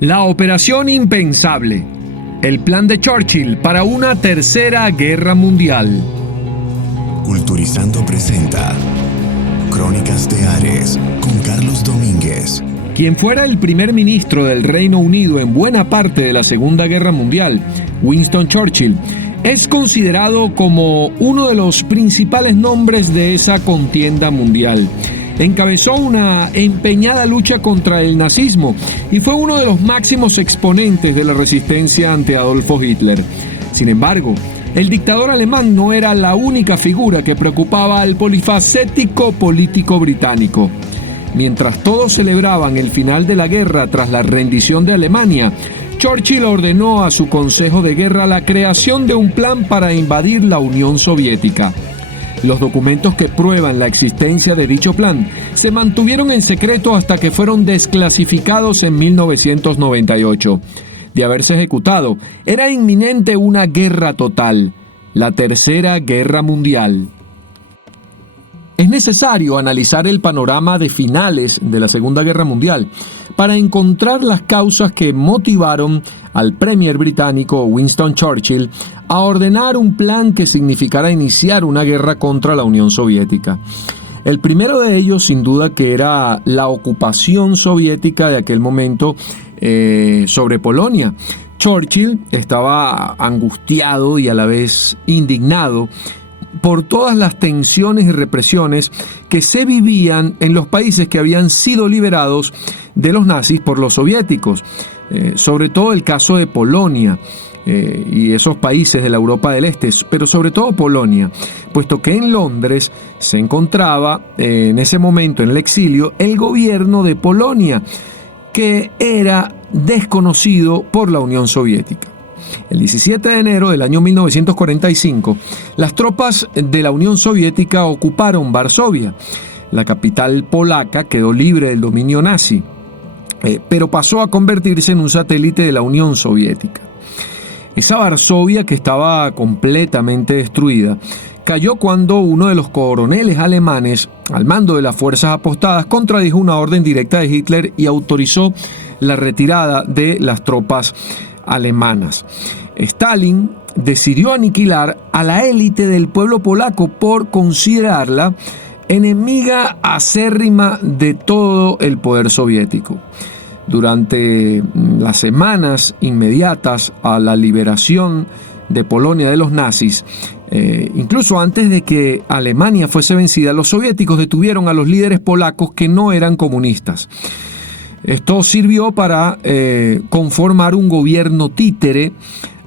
La operación impensable. El plan de Churchill para una tercera guerra mundial. Culturizando presenta Crónicas de Ares con Carlos Domínguez. Quien fuera el primer ministro del Reino Unido en buena parte de la Segunda Guerra Mundial, Winston Churchill, es considerado como uno de los principales nombres de esa contienda mundial. Encabezó una empeñada lucha contra el nazismo y fue uno de los máximos exponentes de la resistencia ante Adolfo Hitler. Sin embargo, el dictador alemán no era la única figura que preocupaba al polifacético político británico. Mientras todos celebraban el final de la guerra tras la rendición de Alemania, Churchill ordenó a su Consejo de Guerra la creación de un plan para invadir la Unión Soviética. Los documentos que prueban la existencia de dicho plan se mantuvieron en secreto hasta que fueron desclasificados en 1998. De haberse ejecutado, era inminente una guerra total, la Tercera Guerra Mundial. Es necesario analizar el panorama de finales de la Segunda Guerra Mundial para encontrar las causas que motivaron al premier británico Winston Churchill a ordenar un plan que significara iniciar una guerra contra la Unión Soviética. El primero de ellos, sin duda, que era la ocupación soviética de aquel momento sobre Polonia. Churchill estaba angustiado y a la vez indignado por todas las tensiones y represiones que se vivían en los países que habían sido liberados de los nazis por los soviéticos, sobre todo el caso de Polonia y esos países de la Europa del Este, pero sobre todo Polonia, puesto que en Londres se encontraba en ese momento en el exilio el gobierno de Polonia, que era desconocido por la Unión Soviética. El 17 de enero del año 1945, las tropas de la Unión Soviética ocuparon Varsovia. La capital polaca quedó libre del dominio nazi, pero pasó a convertirse en un satélite de la Unión Soviética. Esa Varsovia, que estaba completamente destruida, cayó cuando uno de los coroneles alemanes, al mando de las fuerzas apostadas, contradijo una orden directa de Hitler y autorizó la retirada de las tropas alemanas. Stalin decidió aniquilar a la élite del pueblo polaco por considerarla enemiga acérrima de todo el poder soviético. Durante las semanas inmediatas a la liberación de Polonia de los nazis, incluso antes de que Alemania fuese vencida, los soviéticos detuvieron a los líderes polacos que no eran comunistas. Esto sirvió para conformar un gobierno títere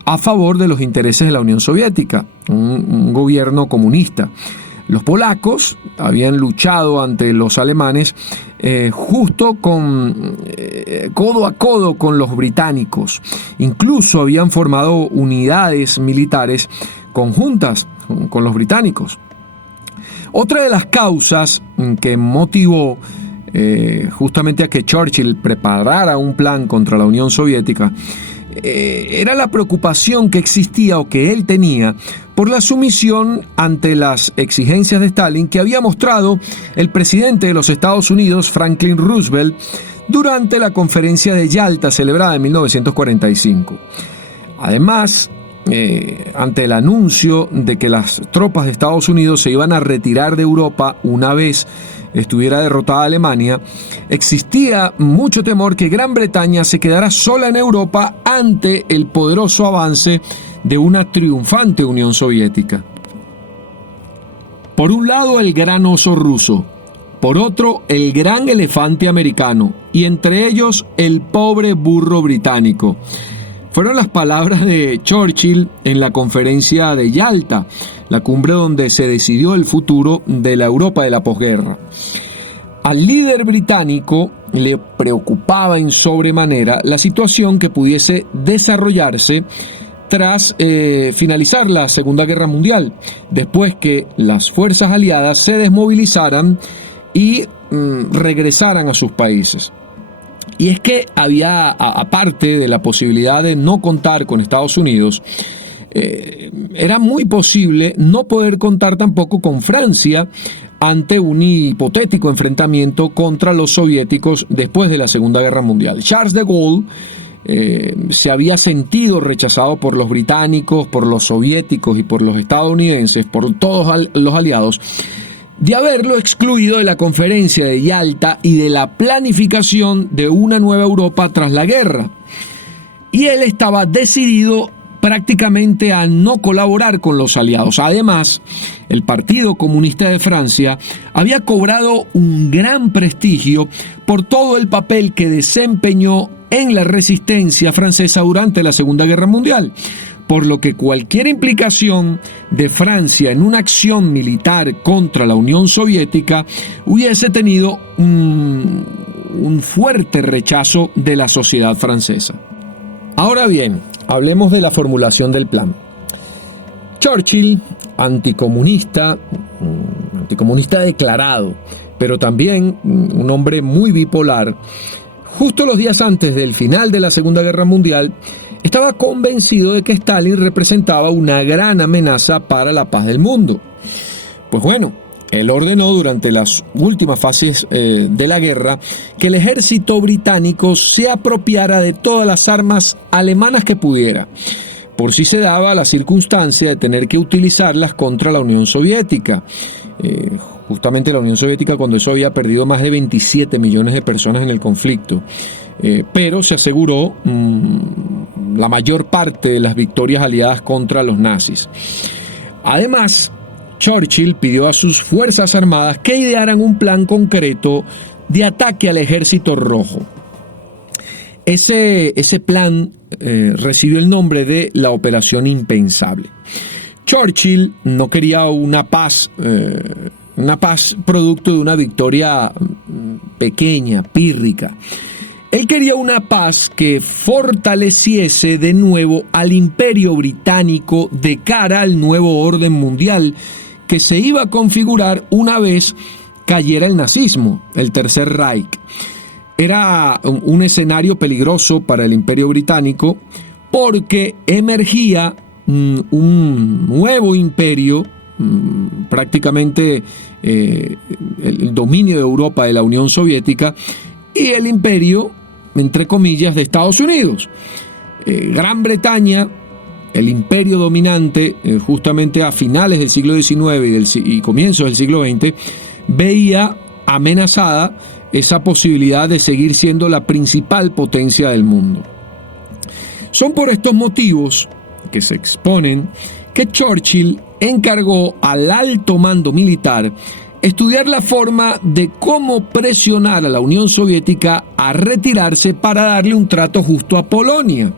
a favor de los intereses de la Unión Soviética, un gobierno comunista. Los polacos habían luchado ante los alemanes justo codo a codo con los británicos. Incluso habían formado unidades militares conjuntas con los británicos. Otra de las causas que motivó justamente a que Churchill preparara un plan contra la Unión Soviética era la preocupación que existía o que él tenía por la sumisión ante las exigencias de Stalin que había mostrado el presidente de los Estados Unidos, Franklin Roosevelt, durante la conferencia de Yalta celebrada en 1945. Además, ante el anuncio de que las tropas de Estados Unidos se iban a retirar de Europa una vez estuviera derrotada Alemania, existía mucho temor que Gran Bretaña se quedara sola en Europa ante el poderoso avance de una triunfante Unión Soviética. Por un lado, el gran oso ruso, por otro, el gran elefante americano, y entre ellos, el pobre burro británico. Fueron las palabras de Churchill en la conferencia de Yalta, la cumbre donde se decidió el futuro de la Europa de la posguerra. Al líder británico le preocupaba en sobremanera la situación que pudiese desarrollarse tras finalizar la Segunda Guerra Mundial, después que las fuerzas aliadas se desmovilizaran y regresaran a sus países. Y es que había, aparte de la posibilidad de no contar con Estados Unidos, era muy posible no poder contar tampoco con Francia ante un hipotético enfrentamiento contra los soviéticos después de la Segunda Guerra Mundial. Charles de Gaulle se había sentido rechazado por los británicos, por los soviéticos y por los estadounidenses, por todos los aliados, de haberlo excluido de la conferencia de Yalta y de la planificación de una nueva Europa tras la guerra. Y él estaba decidido prácticamente a no colaborar con los aliados. Además, el Partido Comunista de Francia había cobrado un gran prestigio por todo el papel que desempeñó en la resistencia francesa durante la Segunda Guerra Mundial, por lo que cualquier implicación de Francia en una acción militar contra la Unión Soviética hubiese tenido un fuerte rechazo de la sociedad francesa. Ahora bien, hablemos de la formulación del plan. Churchill, anticomunista declarado, pero también un hombre muy bipolar, justo los días antes del final de la Segunda Guerra Mundial, estaba convencido de que Stalin representaba una gran amenaza para la paz del mundo. Pues bueno, él ordenó durante las últimas fases de la guerra que el ejército británico se apropiara de todas las armas alemanas que pudiera, por si se daba la circunstancia de tener que utilizarlas contra la Unión Soviética. Justamente la Unión Soviética, cuando eso había perdido más de 27 millones de personas en el conflicto. Pero se aseguró la mayor parte de las victorias aliadas contra los nazis. Además, Churchill pidió a sus fuerzas armadas que idearan un plan concreto de ataque al ejército rojo. Ese plan recibió el nombre de la Operación Impensable. Churchill no quería una paz producto de una victoria pequeña, pírrica. Él quería una paz que fortaleciese de nuevo al Imperio Británico de cara al nuevo orden mundial que se iba a configurar una vez cayera el nazismo, el Tercer Reich. Era un escenario peligroso para el Imperio Británico porque emergía un nuevo imperio, prácticamente el dominio de Europa de la Unión Soviética y el imperio, entre comillas, de Estados Unidos. Gran Bretaña, el imperio dominante, justamente a finales del siglo XIX y comienzos del siglo XX, veía amenazada esa posibilidad de seguir siendo la principal potencia del mundo. Son por estos motivos que se exponen que Churchill encargó al alto mando militar estudiar la forma de cómo presionar a la Unión Soviética a retirarse para darle un trato justo a Polonia.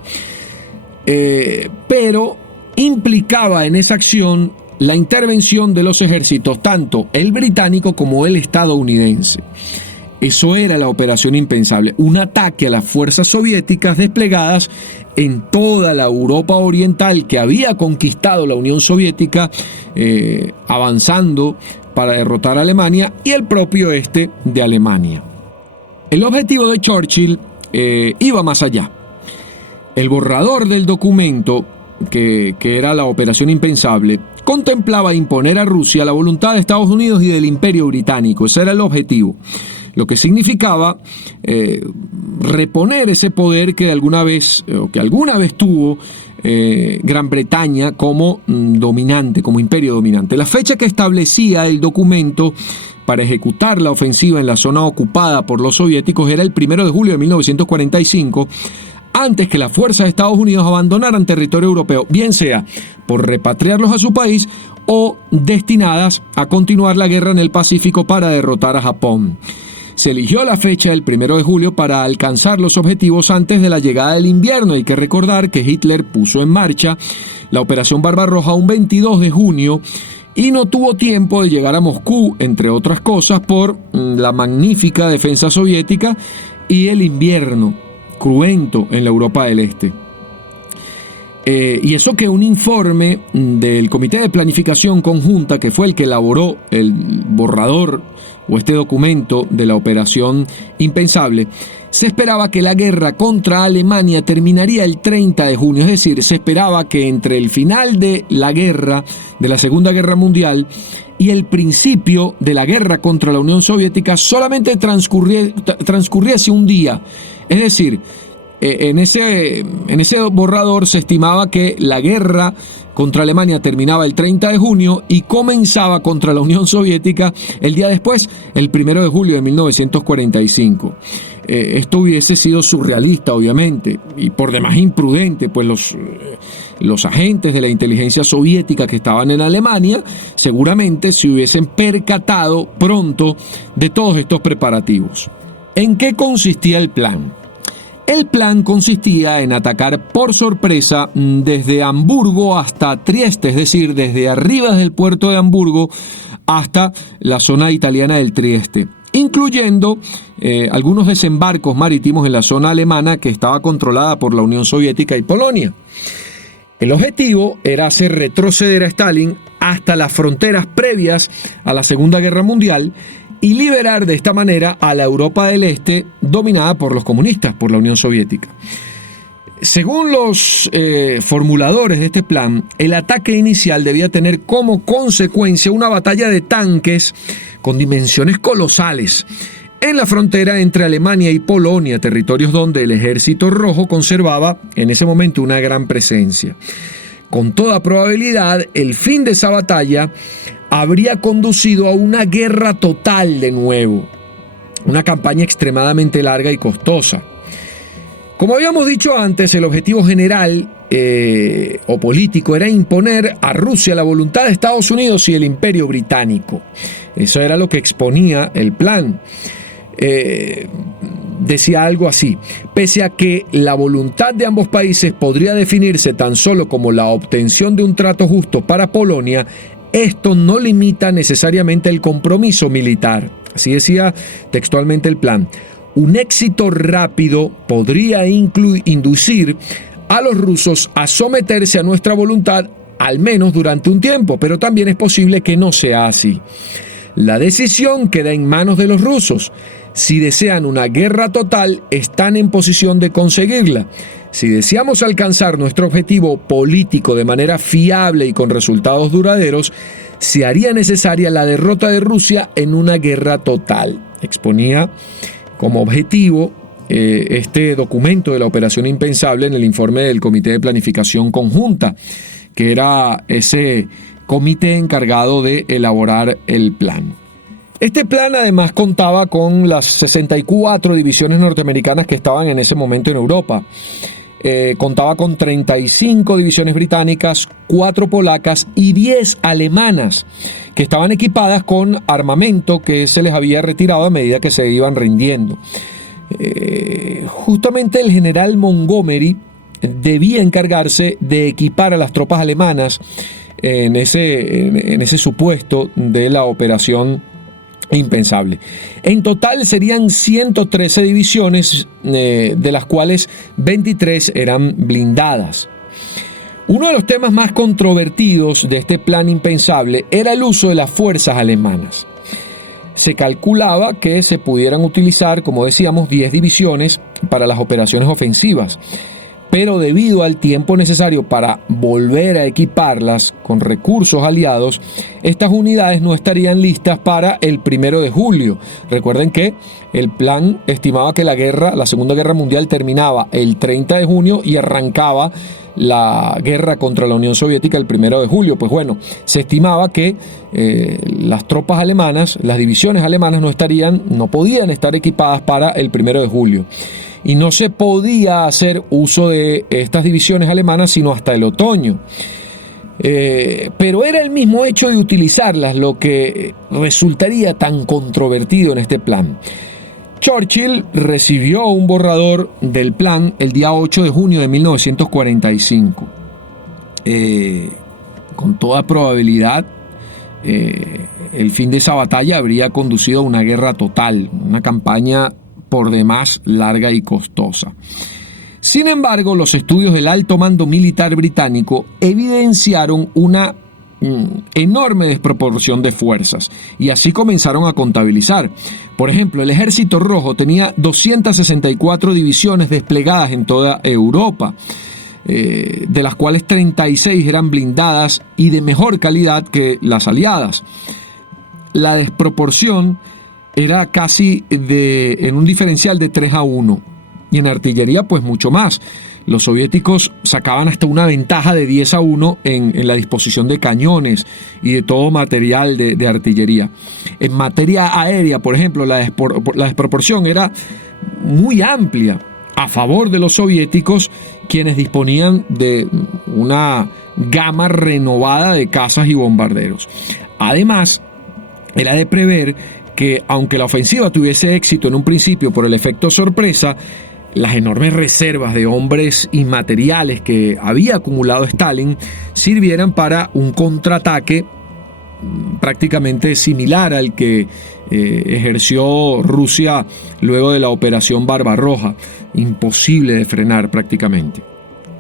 Pero implicaba en esa acción la intervención de los ejércitos, tanto el británico como el estadounidense. Eso era la Operación Impensable, un ataque a las fuerzas soviéticas desplegadas en toda la Europa oriental que había conquistado la Unión Soviética, avanzando para derrotar a Alemania y el propio este de Alemania. El objetivo de Churchill iba más allá. El borrador del documento, que era la Operación Impensable, contemplaba imponer a Rusia la voluntad de Estados Unidos y del Imperio Británico. Ese era el objetivo. Lo que significaba reponer ese poder que alguna vez tuvo Gran Bretaña como dominante, como imperio dominante. La fecha que establecía el documento para ejecutar la ofensiva en la zona ocupada por los soviéticos era el 1 de julio de 1945, antes que las fuerzas de Estados Unidos abandonaran territorio europeo, bien sea por repatriarlos a su país o destinadas a continuar la guerra en el Pacífico para derrotar a Japón. Se eligió la fecha del 1 de julio para alcanzar los objetivos antes de la llegada del invierno. Hay que recordar que Hitler puso en marcha la Operación Barbarroja un 22 de junio y no tuvo tiempo de llegar a Moscú, entre otras cosas, por la magnífica defensa soviética y el invierno cruento en la Europa del Este. Y eso que un informe del Comité de Planificación Conjunta, que fue el que elaboró el borrador o este documento de la Operación Impensable, se esperaba que la guerra contra Alemania terminaría el 30 de junio, es decir, se esperaba que entre el final de la guerra, de la Segunda Guerra Mundial, y el principio de la guerra contra la Unión Soviética solamente transcurriese un día. Es decir, en ese borrador se estimaba que la guerra contra Alemania terminaba el 30 de junio y comenzaba contra la Unión Soviética el día después, el 1 de julio de 1945. Esto hubiese sido surrealista, obviamente, y por demás imprudente, pues los agentes de la inteligencia soviética que estaban en Alemania seguramente se hubiesen percatado pronto de todos estos preparativos. ¿En qué consistía el plan? El plan consistía en atacar por sorpresa desde Hamburgo hasta Trieste, es decir, desde arriba del puerto de Hamburgo hasta la zona italiana del Trieste, incluyendo algunos desembarcos marítimos en la zona alemana que estaba controlada por la Unión Soviética y Polonia. El objetivo era hacer retroceder a Stalin hasta las fronteras previas a la Segunda Guerra Mundial y liberar de esta manera a la Europa del Este dominada por los comunistas, por la Unión Soviética. Según los formuladores de este plan, el ataque inicial debía tener como consecuencia una batalla de tanques con dimensiones colosales en la frontera entre Alemania y Polonia, territorios donde el Ejército Rojo conservaba en ese momento una gran presencia. Con toda probabilidad, el fin de esa batalla habría conducido a una guerra total de nuevo, una campaña extremadamente larga y costosa. Como habíamos dicho antes, el objetivo general o político era imponer a Rusia la voluntad de Estados Unidos y el Imperio Británico. Eso era lo que exponía el plan. Decía algo así: pese a que la voluntad de ambos países podría definirse tan solo como la obtención de un trato justo para Polonia, esto no limita necesariamente el compromiso militar. Así decía textualmente el plan. Un éxito rápido podría inducir a los rusos a someterse a nuestra voluntad, al menos durante un tiempo, pero también es posible que no sea así. La decisión queda en manos de los rusos. Si desean una guerra total, están en posición de conseguirla. Si deseamos alcanzar nuestro objetivo político de manera fiable y con resultados duraderos, se haría necesaria la derrota de Rusia en una guerra total. Exponía como objetivo este documento de la Operación Impensable en el informe del Comité de Planificación Conjunta, que era ese comité encargado de elaborar el plan. Este plan además contaba con las 64 divisiones norteamericanas que estaban en ese momento en Europa. Contaba con 35 divisiones británicas, 4 polacas y 10 alemanas, que estaban equipadas con armamento que se les había retirado a medida que se iban rindiendo. Justamente el general Montgomery debía encargarse de equipar a las tropas alemanas en ese supuesto de la operación Impensable. En total serían 113 divisiones, de las cuales 23 eran blindadas. Uno de los temas más controvertidos de este plan impensable era el uso de las fuerzas alemanas. Se calculaba que se pudieran utilizar, como decíamos, 10 divisiones para las operaciones ofensivas, pero debido al tiempo necesario para volver a equiparlas con recursos aliados, estas unidades no estarían listas para el 1 de julio. Recuerden que el plan estimaba que la Segunda Guerra Mundial terminaba el 30 de junio y arrancaba la guerra contra la Unión Soviética el 1 de julio. Pues bueno, se estimaba que las tropas alemanas, las divisiones alemanas no podían estar equipadas para el 1 de julio. Y no se podía hacer uso de estas divisiones alemanas sino hasta el otoño. Pero era el mismo hecho de utilizarlas lo que resultaría tan controvertido en este plan. Churchill recibió un borrador del plan el día 8 de junio de 1945. Con toda probabilidad, el fin de esa batalla habría conducido a una guerra total, una campaña por demás larga y costosa. Sin embargo, los estudios del alto mando militar británico evidenciaron una enorme desproporción de fuerzas y así comenzaron a contabilizar. Por ejemplo, el Ejército Rojo tenía 264 divisiones desplegadas en toda Europa, de las cuales 36 eran blindadas y de mejor calidad que las aliadas. La desproporción era casi en un diferencial de 3-1. y en artillería pues mucho más. Los soviéticos sacaban hasta una ventaja de 10-1 en la disposición de cañones y de todo material de artillería. En materia aérea, por ejemplo, la desproporción era muy amplia a favor de los soviéticos, quienes disponían de una gama renovada de cazas y bombarderos. Además, era de prever que, aunque la ofensiva tuviese éxito en un principio por el efecto sorpresa, las enormes reservas de hombres y materiales que había acumulado Stalin sirvieran para un contraataque prácticamente similar al que ejerció Rusia luego de la Operación Barbarroja, imposible de frenar prácticamente.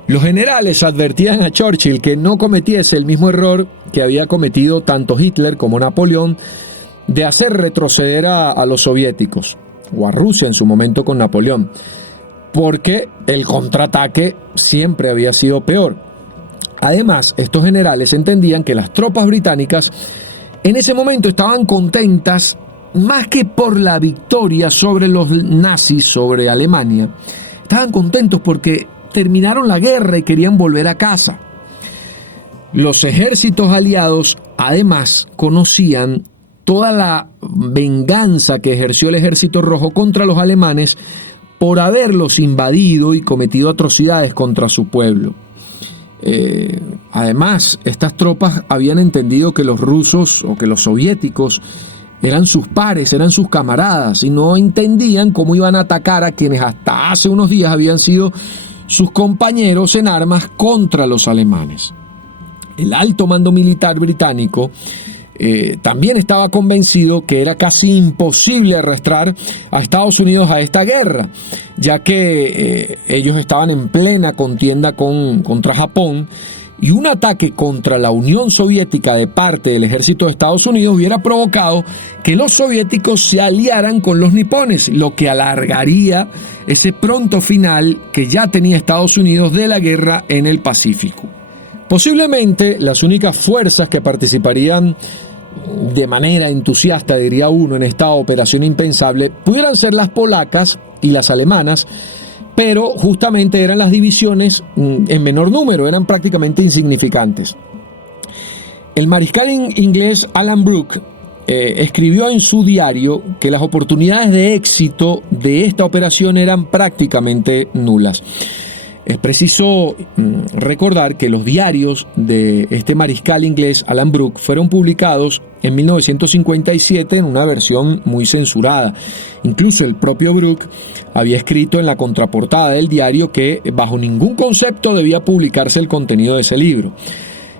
Los generales advertían a Churchill que no cometiese el mismo error que había cometido tanto Hitler como Napoleón de hacer retroceder a los soviéticos, o a Rusia en su momento con Napoleón, porque el contraataque siempre había sido peor. Además, estos generales entendían que las tropas británicas en ese momento estaban contentas más que por la victoria sobre los nazis, sobre Alemania. Estaban contentos porque terminaron la guerra y querían volver a casa. Los ejércitos aliados, además, conocían toda la venganza que ejerció el Ejército Rojo contra los alemanes por haberlos invadido y cometido atrocidades contra su pueblo. Además, estas tropas habían entendido que los rusos o que los soviéticos eran sus pares, eran sus camaradas, y no entendían cómo iban a atacar a quienes hasta hace unos días habían sido sus compañeros en armas contra los alemanes. El alto mando militar británico también estaba convencido que era casi imposible arrastrar a Estados Unidos a esta guerra, ya que ellos estaban en plena contienda contra Japón, y un ataque contra la Unión Soviética de parte del ejército de Estados Unidos hubiera provocado que los soviéticos se aliaran con los nipones, lo que alargaría ese pronto final que ya tenía Estados Unidos de la guerra en el Pacífico. Posiblemente las únicas fuerzas que participarían de manera entusiasta, diría uno, en esta operación impensable pudieran ser las polacas y las alemanas, pero justamente eran las divisiones en menor número, eran prácticamente insignificantes. El mariscal inglés Alan Brooke escribió en su diario que las oportunidades de éxito de esta operación eran prácticamente nulas. Es preciso recordar que los diarios de este mariscal inglés, Alan Brooke, fueron publicados en 1957 en una versión muy censurada. Incluso el propio Brooke había escrito en la contraportada del diario que bajo ningún concepto debía publicarse el contenido de ese libro.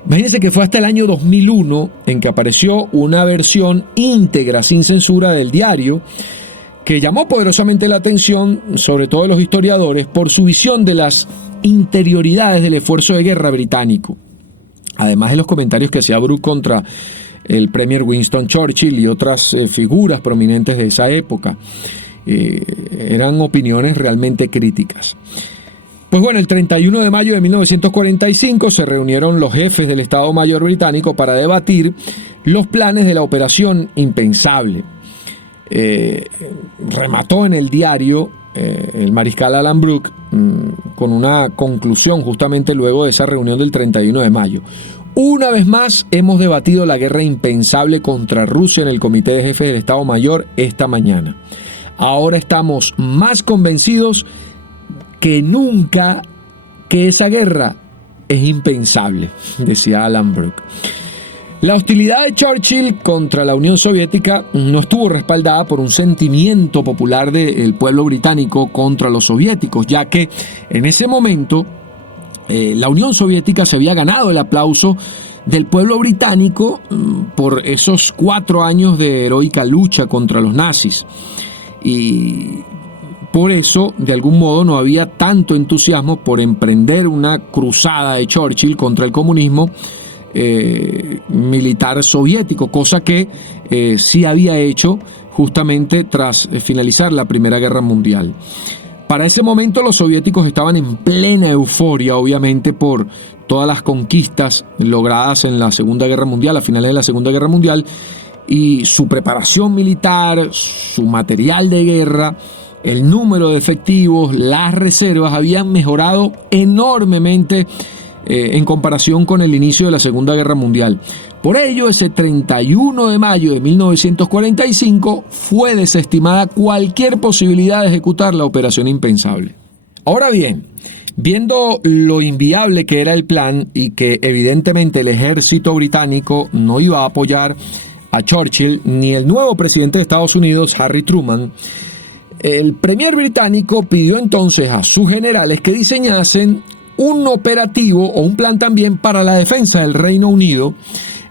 Imagínense que fue hasta el año 2001 en que apareció una versión íntegra, sin censura, del diario, que llamó poderosamente la atención, sobre todo de los historiadores, por su visión de las interioridades del esfuerzo de guerra británico. Además de los comentarios que hacía Brooke contra el premier Winston Churchill y otras figuras prominentes de esa época. Eran opiniones realmente críticas. Pues bueno, el 31 de mayo de 1945 se reunieron los jefes del Estado Mayor británico para debatir los planes de la Operación Impensable. Remató en el diario el mariscal Alan Brooke con una conclusión justamente luego de esa reunión del 31 de mayo. Una vez más hemos debatido la guerra impensable contra Rusia en el Comité de Jefes del Estado Mayor esta mañana. Ahora estamos más convencidos que nunca que esa guerra es impensable, decía Alan Brooke. La hostilidad de Churchill contra la Unión Soviética no estuvo respaldada por un sentimiento popular del pueblo británico contra los soviéticos, ya que en ese momento la Unión Soviética se había ganado el aplauso del pueblo británico por esos 4 años de heroica lucha contra los nazis. Y por eso, de algún modo, no había tanto entusiasmo por emprender una cruzada de Churchill contra el comunismo militar soviético, cosa que sí había hecho justamente tras finalizar la Primera Guerra Mundial. Para ese momento los soviéticos estaban en plena euforia, obviamente, por todas las conquistas logradas en la Segunda Guerra Mundial, a finales de la Segunda Guerra Mundial, y su preparación militar, su material de guerra, el número de efectivos, las reservas habían mejorado enormemente en comparación con el inicio de la Segunda Guerra Mundial. Por ello, ese 31 de mayo de 1945 fue desestimada cualquier posibilidad de ejecutar la Operación Impensable. Ahora bien, viendo lo inviable que era el plan y que evidentemente el ejército británico no iba a apoyar a Churchill ni el nuevo presidente de Estados Unidos, Harry Truman, el premier británico pidió entonces a sus generales que diseñasen un operativo o un plan también para la defensa del Reino Unido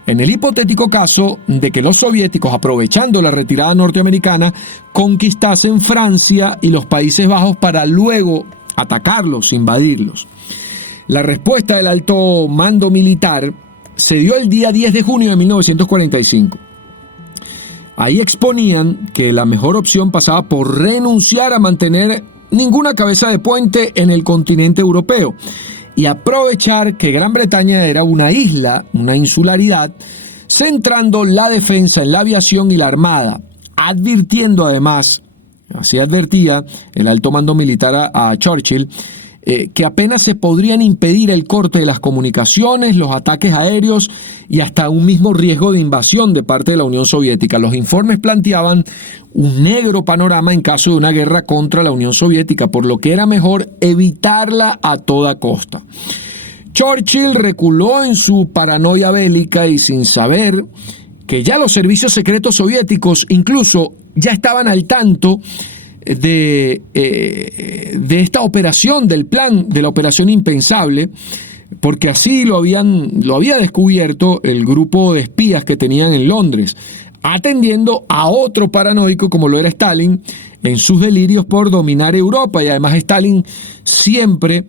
en el hipotético caso de que los soviéticos, aprovechando la retirada norteamericana, conquistasen Francia y los Países Bajos para luego atacarlos, invadirlos. La respuesta del alto mando militar se dio el día 10 de junio de 1945. Ahí exponían que la mejor opción pasaba por renunciar a mantener ninguna cabeza de puente en el continente europeo y aprovechar que Gran Bretaña era una isla, una insularidad, centrando la defensa en la aviación y la armada, advirtiendo además, así advertía el alto mando militar a Churchill, que apenas se podrían impedir el corte de las comunicaciones, los ataques aéreos y hasta un mismo riesgo de invasión de parte de la Unión Soviética. Los informes planteaban un negro panorama en caso de una guerra contra la Unión Soviética, por lo que era mejor evitarla a toda costa. Churchill reculó en su paranoia bélica y sin saber que ya los servicios secretos soviéticos incluso ya estaban al tanto de esta operación, del plan de la Operación Impensable, porque así lo había descubierto el grupo de espías que tenían en Londres, atendiendo a otro paranoico como lo era Stalin en sus delirios por dominar Europa. Y además Stalin siempre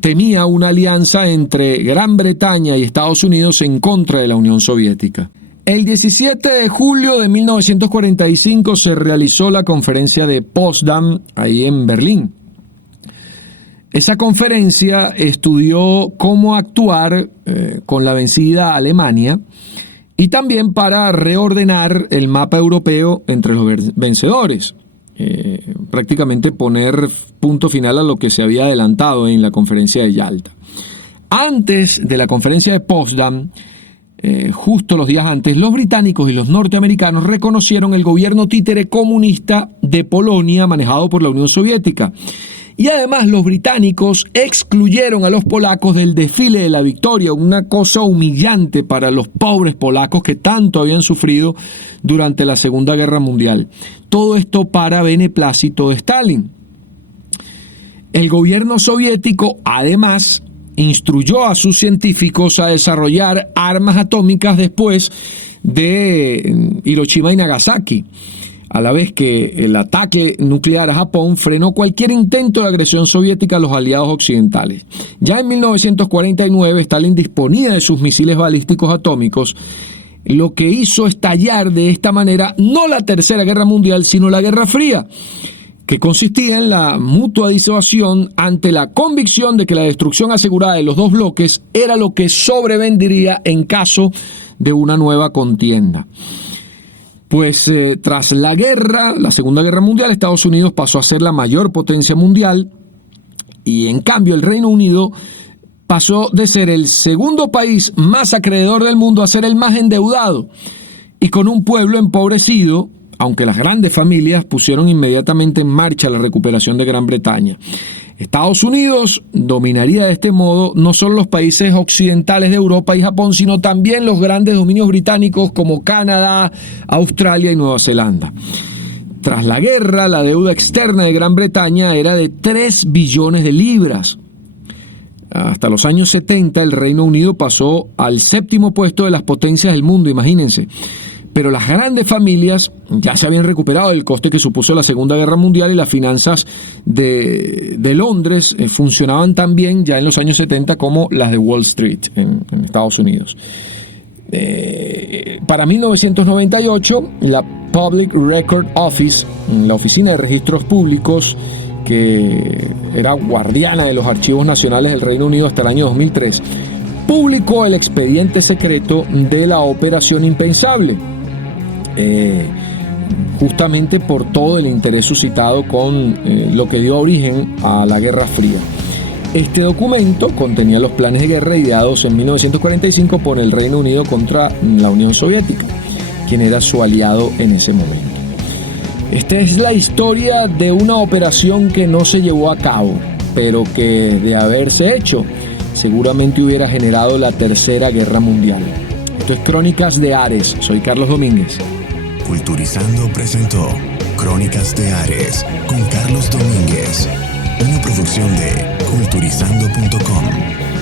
temía una alianza entre Gran Bretaña y Estados Unidos en contra de la Unión Soviética. El 17 de julio de 1945 se realizó la conferencia de Potsdam, ahí en Berlín. Esa conferencia estudió cómo actuar con la vencida Alemania y también para reordenar el mapa europeo entre los vencedores. Prácticamente poner punto final a lo que se había adelantado en la conferencia de Yalta. Antes de la conferencia de Potsdam, justo los días antes, los británicos y los norteamericanos reconocieron el gobierno títere comunista de Polonia manejado por la Unión Soviética. Y además los británicos excluyeron a los polacos del desfile de la victoria, una cosa humillante para los pobres polacos que tanto habían sufrido durante la Segunda Guerra Mundial. Todo esto para beneplácito de Stalin. El gobierno soviético, además, instruyó a sus científicos a desarrollar armas atómicas después de Hiroshima y Nagasaki, a la vez que el ataque nuclear a Japón frenó cualquier intento de agresión soviética a los aliados occidentales. Ya en 1949, Stalin disponía de sus misiles balísticos atómicos, lo que hizo estallar de esta manera no la Tercera Guerra Mundial, sino la Guerra Fría, que consistía en la mutua disuasión ante la convicción de que la destrucción asegurada de los dos bloques era lo que sobrevendría en caso de una nueva contienda. Pues tras la guerra, la Segunda Guerra Mundial, Estados Unidos pasó a ser la mayor potencia mundial y en cambio el Reino Unido pasó de ser el segundo país más acreedor del mundo a ser el más endeudado y con un pueblo empobrecido, aunque las grandes familias pusieron inmediatamente en marcha la recuperación de Gran Bretaña. Estados Unidos dominaría de este modo no solo los países occidentales de Europa y Japón, sino también los grandes dominios británicos como Canadá, Australia y Nueva Zelanda. Tras la guerra, la deuda externa de Gran Bretaña era de 3 billones de libras. Hasta los años 70, el Reino Unido pasó al 7º puesto de las potencias del mundo, imagínense. Pero las grandes familias ya se habían recuperado del coste que supuso la Segunda Guerra Mundial y las finanzas de Londres funcionaban tan bien ya en los años 70 como las de Wall Street en Estados Unidos. Para 1998, la Public Record Office, la Oficina de Registros Públicos, que era guardiana de los archivos nacionales del Reino Unido hasta el año 2003, publicó el expediente secreto de la Operación Impensable. justamente por todo el interés suscitado con lo que dio origen a la Guerra Fría. Este documento contenía los planes de guerra ideados en 1945 por el Reino Unido contra la Unión Soviética, quien era su aliado en ese momento. Esta es la historia de una operación que no se llevó a cabo, pero que de haberse hecho, seguramente hubiera generado la Tercera Guerra Mundial. Esto es Crónicas de Ares. Soy Carlos Domínguez. Culturizando presentó Crónicas de Ares con Carlos Domínguez, una producción de culturizando.com.